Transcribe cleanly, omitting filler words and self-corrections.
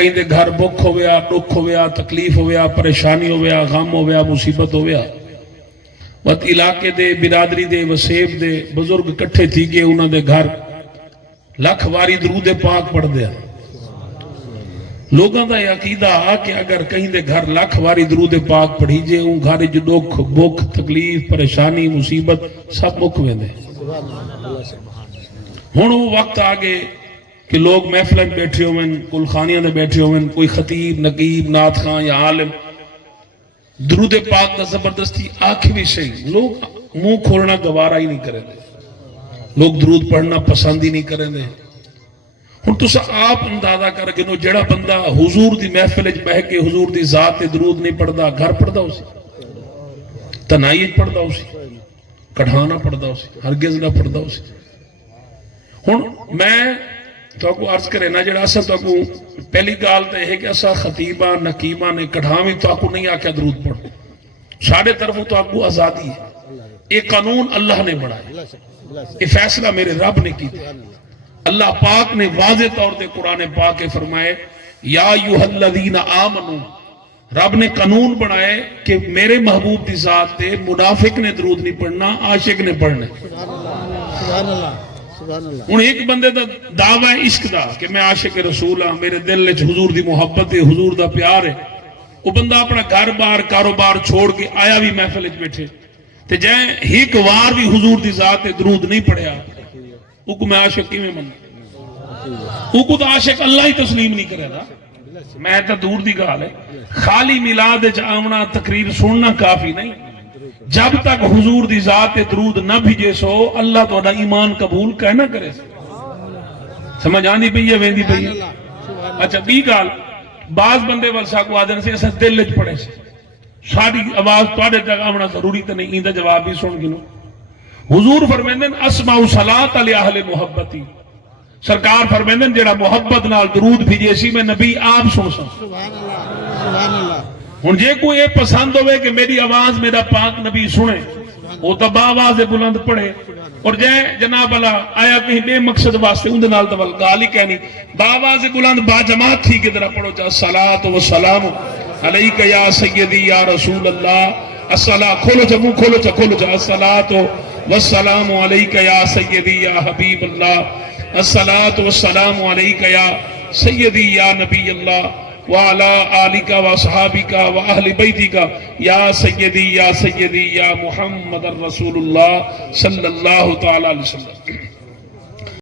کہیں دے گھر بکھ ہویا، دکھ ہویا، تکلیف ہویا، پریشانی ہویا، غم ہویا، مصیبت ہویا، وقت علاقے دے، برادری دے، وسیب دے بزرگ کٹھے تھی گئے، انہاں دے گھر لکھ واری درود پاک پڑھ دیا۔ لوگاں دا یہ عقیدہ آ کہ اگر کہیں دے گھر لکھ واری درود پاک پڑھی جے، ان گھر جو دکھ بکھ تکلیف پریشانی مصیبت سب مک ویندے۔ ہن وہ وقت آگے کہ لوگ محفلیں بیٹھے ہوئے، کل خانیاں دے بیٹھے ہوئے، کوئی خطیب نقیب نعت خان یا عالم درود پاک کا زبردستی آنکھ بھی صحیح، لوگ منہ کھولنا گوارا ہی نہیں کریں دے، لوگ درود پڑھنا پسند ہی نہیں کریں دے۔ ہن تسا آپ اندازہ کر کے نو جڑا بندہ حضور دی محفل وچ بہ کے حضور دی ذات تے درود نہیں پڑھدا، گھر پڑھدا اسی، تنہائی وچ پڑھدا اسی، کڑھانا پڑھدا اسی، ہرگز نہ پڑھدا اسی۔ ہن میں تو کو عرض کرے نا جڑا اسا تو کو پہلی گال تے ہے کہ اسا خطیباں نقیباں نے کڑھاویں تو کو نہیں آکھیا درود پڑھو، ساڈے طرفوں تو کو آزادی ہے، یہ قانون اللہ نے بنایا، یہ فیصلہ میرے رب نے کیا۔ اللہ پاک نے واضح طور تے قرآن پاک کے فرمائے یا ایھا الذین آمنو، رب نے قانون بنائے کہ میرے محبوب دی ذات تے منافق نے درود نہیں پڑھنا، عاشق نے پڑھنا۔ ان ایک بندے دا دعویٰ عشق دا کہ میں عاشق رسول ہاں، میرے دل وچ حضور دی محبت ہے، حضور دا پیار ہے، وہ بندہ اپنا گھر بار کاروبار چھوڑ کے آیا بھی محفل وچ بیٹھے تے جائیں ایک وار بھی حضور دی ذات تے درود نہیں پڑھیا، وہ کو میں عاشق کیویں منوں؟ وہ کو تو عاشق اللہ ہی تسلیم نہیں کرے گا۔ میں تو دور دی گال ہے، خالی میلاد وچ آونا تقریر سننا کافی نہیں، جب تک حضور دی ذات درود نہ بھیجے سو اللہ تو ایمان قبول کہہ نہ کرے سو۔ سمجھ آندی پئی ہے ویندی پئی ہے؟ اچھا بی گال، بعض بندے ورسا کو آدھن سے ایسا دل وچ پڑے سے ساری آواز تواڈے تک آونا ضروری تے نہیں، ایندا جواب بھی سن گنو۔ حضور فرمیندن اسمع صلاۃ لاہل محبتی، سرکار فرمیندن جڑا محبت نال درود بھیجے سی میں نبی آپ سن سا۔ ہن جے کوئی یہ پسند ہوئے کہ میری آواز میرا پاک نبی سنے، وہ تو باواز بلند پڑھے، اور جے جناب اللہ آیا کہیں بے مقصد واسطے اندے نال تو گال ہی کہنی، باواز بلند با جماعت تھی کہ طرح پڑھو چاہ الصلاۃ والسلام علیک یا سیدی یا رسول اللہ، الصلاۃ کھولو چاہ منہ کھولو چاہ الصلاۃ والسلام علیک یا سیدی یا حبیب اللہ، الصلاۃ والسلام علیک یا سیدی یا نبی اللہ وعلى آلک و صحابک و اہل بیتک یا سیدی یا محمد الرسول اللہ صلی اللہ تعالی علیہ وسلم۔